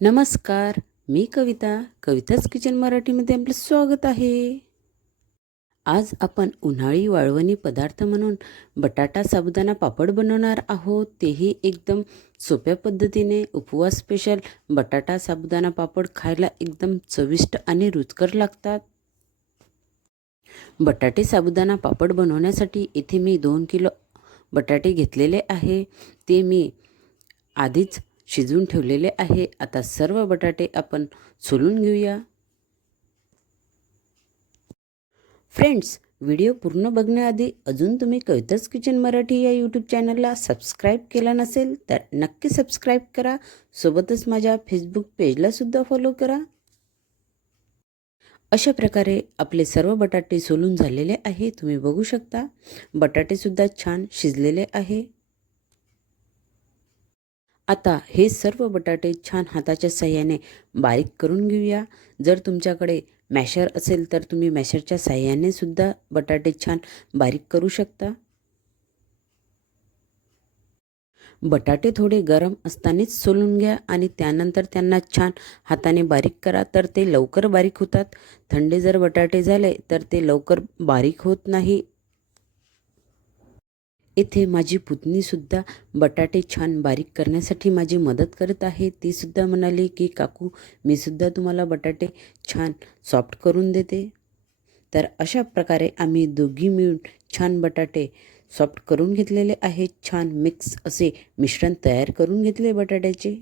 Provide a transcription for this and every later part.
नमस्कार मी कविता कविताच किचन मराठीमध्ये आपलं स्वागत आहे. आज आपण उन्हाळी वाळवणी पदार्थ म्हणून बटाटा साबुदाणा पापड बनवणार आहोत. तेही एकदम सोप्या पद्धतीने उपवास स्पेशल बटाटा साबुदाणा पापड खायला एकदम चविष्ट आणि रुचकर लागतात. बटाटे साबुदाणा पापड बनवण्यासाठी इथे मी दोन किलो बटाटे घेतलेले आहे. ते मी आधीच शिजवून ठेवलेले आहे. आता सर्व बटाटे आपण सोलून घेऊया. फ्रेंड्स व्हिडिओ पूर्ण बघण्याआधी अजून तुम्ही कविताच किचन मराठी या यूट्यूब चॅनलला सबस्क्राईब केला नसेल तर नक्की सबस्क्राईब करा. सोबतच माझ्या फेसबुक पेजलासुद्धा फॉलो करा. अशा प्रकारे आपले सर्व बटाटे सोलून झालेले आहे. तुम्ही बघू शकता. बटाटेसुद्धा छान शिजलेले आहे. आता हे सर्व बटाटे छान हाताच्या साह्याने बारीक करून घेऊया. जर तुमच्याकडे मॅशर असेल तर तुम्ही मॅशरच्या साह्याने सुद्धा बटाटे छान बारीक करू शकता. बटाटे थोडे गरम असतानाच सोलून घ्या आणि त्यानंतर त्यांना छान हाताने बारीक करा तर ते लवकर बारीक होतात. थंडे जर बटाटे झाले तर ते लवकर बारीक होत नाही. इथे माझी पुतणीसुद्धा बटाटे छान बारीक करण्यासाठी माझी मदत करत आहे. तीसुद्धा म्हणाली की काकू मीसुद्धा तुम्हाला बटाटे छान सॉफ्ट करून देते. तर अशा प्रकारे आम्ही दोघी मिळून छान बटाटे सॉफ्ट करून घेतलेले आहेत छान मिक्स असे मिश्रण तयार करून घेतले बटाट्याचे.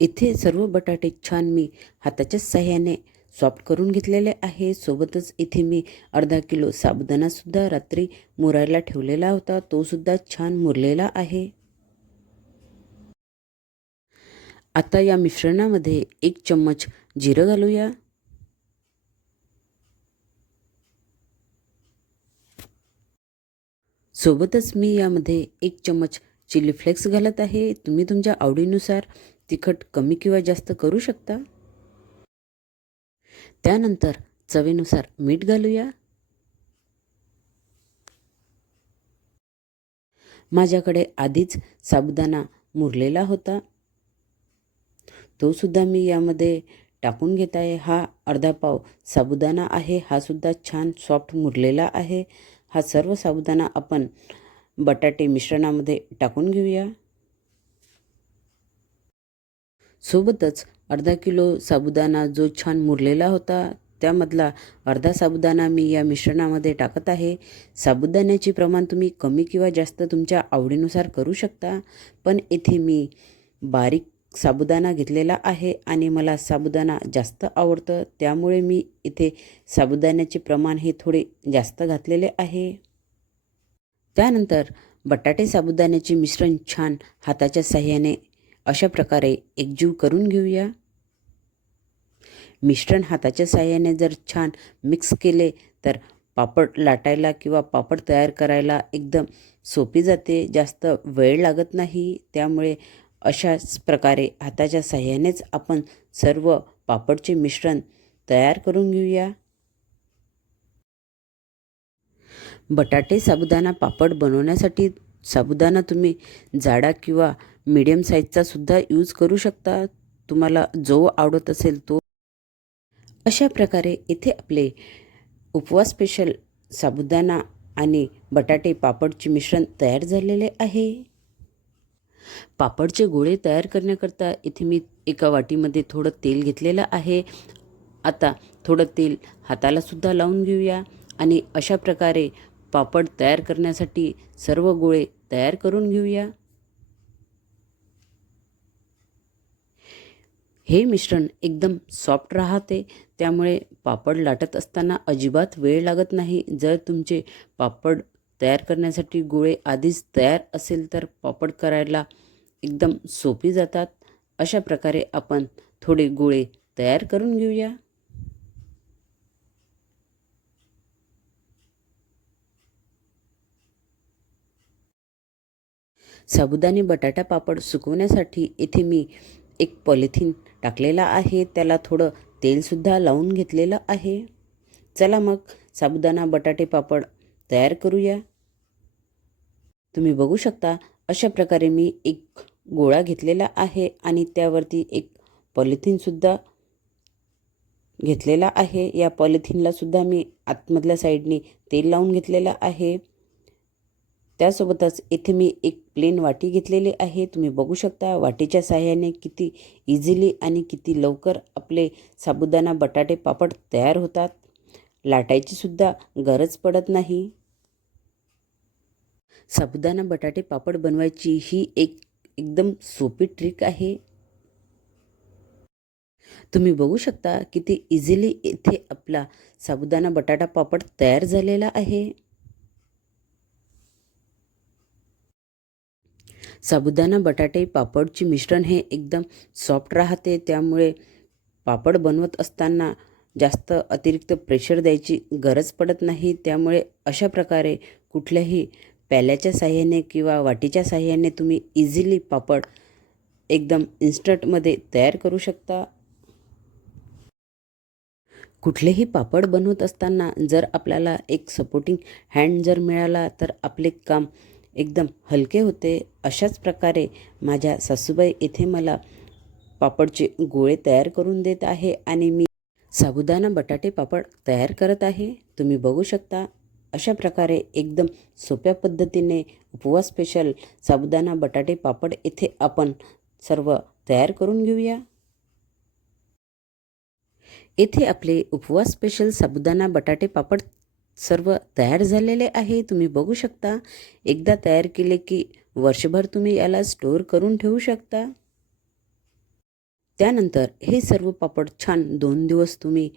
इथे सर्व बटाटे छान मी हाताच्या साह्याने सॉफ्ट करून घेतलेले आहे. सोबतच इथे मी अर्धा किलो साबुदाणासुद्धा रात्री मुरायला ठेवलेला होता. तोसुद्धा छान मुरलेला आहे. आता या मिश्रणामध्ये एक चम्मच जिरं घालूया. सोबतच मी यामध्ये एक चम्मच चिली फ्लेक्स घालत आहे. तुम्ही तुमच्या आवडीनुसार तिखट कमी किंवा जास्त करू शकता. त्यानंतर चवीनुसार मीठ घालूया. माझ्याकडे आधीच साबुदाणा मुरलेला होता. तो सुद्धा मी यामध्ये टाकून घेत आहे. हा अर्धा पाव साबुदाणा आहे. हा सुद्धा छान सॉफ्ट मुरलेला आहे. हा सर्व साबुदाणा आपण बटाटे मिश्रणामध्ये टाकून घेऊया. सोबतच अर्धा किलो साबुदाणा जो छान मुरलेला होता त्यामधला अर्धा साबुदाणा मी या मिश्रणामध्ये टाकत आहे. साबुदाण्याचे प्रमाण तुम्ही कमी किंवा जास्त तुमच्या आवडीनुसार करू शकता पण इथे मी बारीक साबुदाणा घेतलेला आहे आणि मला साबुदाणा जास्त आवडतं त्यामुळे मी इथे साबुदाण्याचे प्रमाण हे थोडे जास्त घातलेले आहे. त्यानंतर बटाटे साबुदाण्याचे मिश्रण छान हाताच्या साह्याने अशा प्रकारे एकजीव करून घेऊया. मिश्रण हाताच्या साह्याने जर छान मिक्स केले तर पापड लाटायला किंवा पापड तयार करायला एकदम सोपी जाते. जास्त वेळ लागत नाही. त्यामुळे अशाच प्रकारे हाताच्या साह्यानेच आपण सर्व पापडचे मिश्रण तयार करून घेऊया. बटाटे साबुदाणा पापड बनवण्यासाठी साबुदाणा तुम्ही जाडा किंवा मीडियम साईजचा सुद्धा यूज करू शकता. तुम्हाला जो आवडत असेल तो. अशा प्रकारे इथे आपले उपवास स्पेशल साबुदाणा आणि बटाटे पापडचे मिश्रण तयार झालेले आहे. पापडचे गोळे तयार करण्याकरता इथे मी एका वाटीमध्ये थोडं तेल घेतलेलं आहे. आता थोडं तेल हातालासुद्धा लावून घेऊया आणि अशा प्रकारे पापड तयार करण्यासाठी सर्व गोळे तयार करून घेऊया. हे मिश्रण एकदम सॉफ्ट राहते. त्यामुळे पापड लाटत असताना अजिबात वेळ लागत नाही. जर तुमचे पापड तयार करण्यासाठी गोळे आधीच तयार असेल तर पापड करायला एकदम सोपी जातात. अशा प्रकारे आपण थोडे गोळे तयार करून घेऊया. साबुदाणे बटाटा पापड सुकवण्यासाठी इथे मी एक पॉलिथिन टाकलेला आहे. त्याला थोडं तेलसुद्धा लावून घेतलेलं आहे. चला मग साबुदाणा बटाटे पापड तयार करूया. तुम्ही बघू शकता अशा प्रकारे मी एक गोळा घेतलेला आहे आणि त्यावरती एक पॉलिथिनसुद्धा घेतलेला आहे. या पॉलिथिनलासुद्धा मी आतमधल्या साईडने तेल लावून घेतलेलं आहे. त्यासोबतच इथे मी एक प्लेन वाटी घेतलेली आहे. तुम्ही बघू शकता वाटीच्या साह्याने किती इझिली आणि किती लवकर आपले साबुदाणा बटाटे पापड तयार होतात. लाटायची सुद्धा गरज पडत नाही. साबुदाणा बटाटे पापड बनवायची ही एक एकदम सोपी ट्रिक आहे. तुम्ही बघू शकता किती इझिली इथे आपला साबुदाणा बटाटा पापड तयार झालेला आहे. साबुदाणा बटाटे पापडचे मिश्रण हे एकदम सॉफ्ट राहते. त्यामुळे पापड बनवत असताना जास्त अतिरिक्त प्रेशर द्यायची गरज पडत नाही. त्यामुळे अशा प्रकारे कुठल्याही प्याल्याच्या साह्याने किंवा वाटीच्या साह्याने तुम्ही इझिली पापड एकदम इन्स्टंटमध्ये तयार करू शकता. कुठलेही पापड बनवत असताना जर आपल्याला एक सपोर्टिंग हँड जर मिळाला तर आपले काम एकदम हलके होते. अशाच प्रकारे माझ्या सासूबाई इथे मला पापडचे गोळे तयार करून देत आहे आणि मी साबुदाणा बटाटे पापड तयार करत आहे. तुम्ही बघू शकता अशा प्रकारे एकदम सोप्या पद्धतीने उपवास स्पेशल साबुदाणा बटाटे पापड इथे आपण सर्व तयार करून घेऊया. येथे आपले उपवास स्पेशल साबुदाणा बटाटे पापड सर्व तयार झालेले आहे तुम्ही बघू शकता. एकदा तयार केले की वर्षभर तुम्ही याला स्टोअर करून ठेवू शकता. त्यानंतर हे सर्व पापड छान दोन दिवस तुम्ही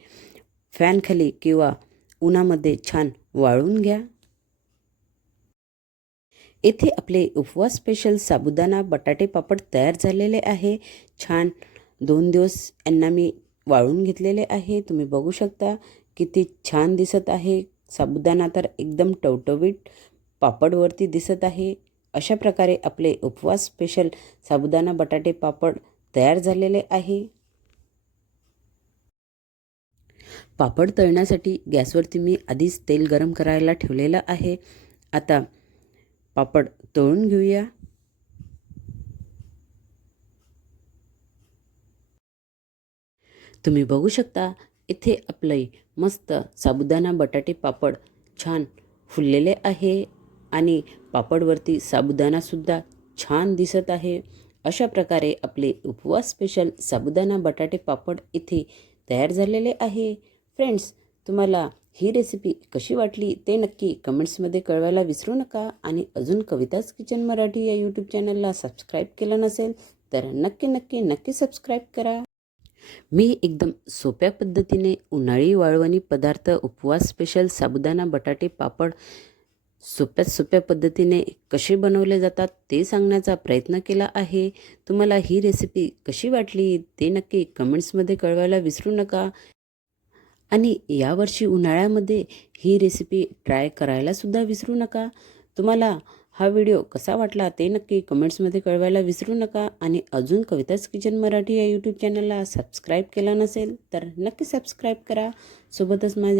फॅनखाली किंवा उन्हामध्ये छान वाळून घ्या. येथे आपले उपवास स्पेशल साबुदाणा बटाटे पापड तयार झालेले आहे. छान दोन दिवस यांना मी वाळून घेतलेले आहे. तुम्ही बघू शकता किती छान दिसत आहे. साबुदाणा तर एकदम टवटवीत पापडवरती दिसत आहे. अशा प्रकारे आपले उपवास स्पेशल साबुदाणा बटाटे पापड तयार झालेले आहे. पापड तळण्यासाठी गॅसवरती मी आधीच तेल गरम करायला ठेवलेलं आहे. आता पापड तळून घेऊया. तुम्ही बघू शकता इथे आपले मस्त साबुदाणा बटाटे पापड छान फुललेले आहे आणि पापडवरती साबुदाणासुद्धा छान दिसत आहे. अशा प्रकारे आपले उपवास स्पेशल साबुदाणा बटाटे पापड इथे तयार झालेले आहे. फ्रेंड्स तुम्हाला ही रेसिपी कशी वाटली ते नक्की कमेंट्समध्ये कळवायला विसरू नका आणि अजून कविताच किचन मराठी या यूट्यूब चॅनलला सबस्क्राईब केलं नसेल तर नक्की नक्की नक्की सबस्क्राईब करा. मी एकदम सोप्या पद्धतीने उन्हाळी वाळवणी पदार्थ उपवास स्पेशल साबुदाणा बटाटे पापड सोप्यात सोप्या पद्धतीने कसे बनवले जातात ते सांगण्याचा प्रयत्न केला आहे. तुम्हाला ही रेसिपी कशी वाटली ते नक्की कमेंट्समध्ये कळवायला विसरू नका. आणि यावर्षी उन्हाळ्यामध्ये ही रेसिपी ट्राय करायलासुद्धा विसरू नका. तुम्हाला हा व्हिडिओ कसा वाटला ते नक्की कमेंट्समध्ये कळवायला विसरू नका आणि अजून कविताच किचन मराठी या यूट्यूब चॅनलला सबस्क्राईब केला नसेल तर नक्की सबस्क्राईब करा. सोबतच माझ्या